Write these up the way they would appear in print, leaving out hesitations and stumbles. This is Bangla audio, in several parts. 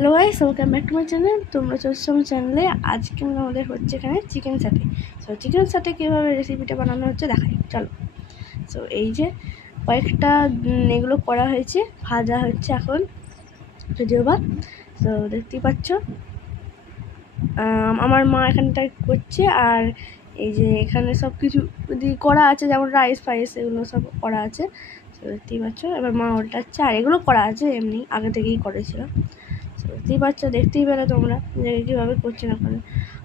Hello guys, welcome back to my channel. তোমরা চলছো আমার চ্যানেলে। আজকে আমাদের হচ্ছে এখানে চিকেন সাটে। সো চিকেন সাটে কীভাবে রেসিপিটা বানানো হচ্ছে দেখাই, চলো। সো এই যে কয়েকটা এগুলো করা হয়েছে, ভাজা হচ্ছে এখন যদিও বা। সো দেখতেই পাচ্ছ আমার মা এখানটায় করছে, আর এই যে এখানে সব কিছু করা আছে, যেমন রাইস ফাইস এগুলো সব করা আছে। তো দেখতেই পাচ্ছ, এবার মা উল্টাচ্ছে, আর এগুলো করা আছে এমনি আগে থেকেই করেছিল। দেখতেই পাচ্ছ, দেখতেই পেলে তোমরা যে কীভাবে করছে না করে।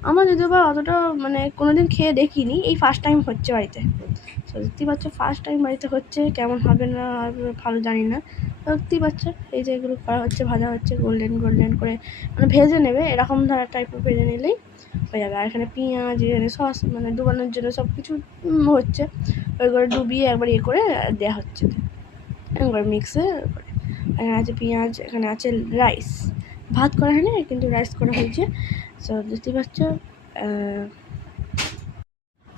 আমার যদিও বা অতটা মানে কোনোদিন খেয়ে দেখিনি, এই ফার্স্ট টাইম হচ্ছে বাড়িতে। তো দেখতেই পাচ্ছ ফার্স্ট টাইম বাড়িতে হচ্ছে, কেমন হবে না হবে ভালো জানি না। দেখতেই পাচ্ছ এই যে এগুলো করা হচ্ছে, ভাজা হচ্ছে গোল্ডেন গোল্ডেন করে, মানে ভেজে নেবে এরকম ধরনের টাইপের, ভেজে নিলেই হয়ে যাবে। আর এখানে পেঁয়াজ, এখানে সস মানে ডুবানোর জন্য সব কিছু হচ্ছে, ওই করে ডুবিয়ে একবার ইয়ে করে দেওয়া হচ্ছে, একবার মিক্সে করে। এখানে আছে পেঁয়াজ, এখানে আছে রাইস, ভাত করা হয়নি কিন্তু রাইস করা হয়েছে। সো দেখতেই পাচ্ছ,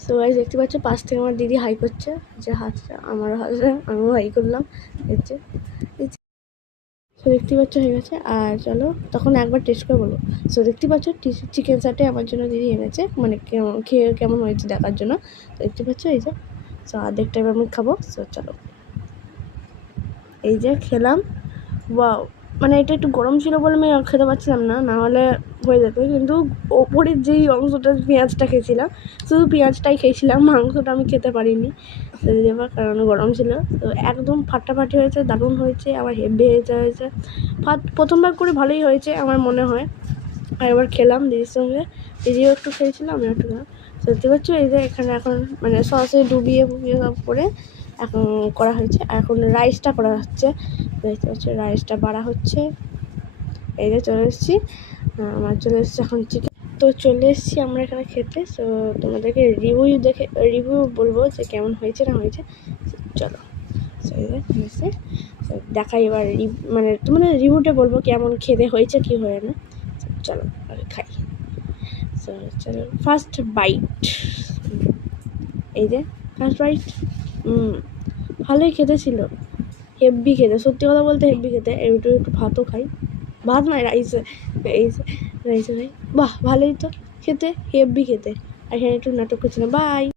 সো গাইস দেখতে পাচ্ছ পাশ থেকে আমার দিদি হাই করছে, যে হাতটা আমারও হাতে, আমিও হাই করলাম। দেখছে, সো দেখতে পাচ্ছ হয়ে গেছে। আর চলো তখন একবার টেস্ট করে বলো। সো দেখতে পাচ্ছ চিকেন সাটে আমার জন্য দিদি এনেছে, মানে খেয়ে কেমন হয়েছে দেখার জন্য। তো দেখতে পাচ্ছ এই যে, সো অর্ধেকটা এবার আমি খাবো। সো চলো, এই যে খেলাম। ওয়াও, মানে এটা একটু গরম ছিল বলে আমি খেতে পারছিলাম না, না হলে হয়ে যেত। কিন্তু ওপরের যেই অংশটা পেঁয়াজটা খেয়েছিলাম, শুধু পেঁয়াজটাই খেয়েছিলাম, মাংসটা আমি খেতে পারিনি কারণ গরম ছিল। তো একদম ফাটাফাটি হয়েছে, দারুণ হয়েছে, আবার হেভি হয়েছে। প্রথমবার করে ভালোই হয়েছে আমার মনে হয়। আর এবার খেলাম দিদির সঙ্গে, দিদিও একটু খেয়েছিলাম, আমিও একটু খেলাম। দেখতে পাচ্ছ এই যে এখানে এখন মানে সসে ডুবিয়ে সব করে এখন করা হয়েছে। আর এখন রাইসটা করা হচ্ছে, দেখতে পাচ্ছ রাইসটা বাড়া হচ্ছে। এই যে চলে এসেছি, আমার চলে এসেছে এখন চিকেন। তো চলে এসেছি আমরা এখানে খেতে। সো তোমাদেরকে রিভিউ বলবো যে কেমন হয়েছে না হয়েছে। চলো, হয়েছে দেখাই এবার, মানে তোমাদের রিভিউটা বলবো কেমন খেতে হয়েছে কি হয় না। চলো খাই। সো চলো, ফার্স্ট বাইট। এই যে ফার্স্ট বাইট, ভালোই খেতে ছিল, হেভি খেতে, সত্যি কথা বলতে হেভি খেতে। একটু একটু ভাতও খাই, ভাত নয় রাইসে, রাইসে খাই। বাহ ভালোই তো খেতে, হেভি খেতে। আর এখানে একটু নাটক করছে না। বাই।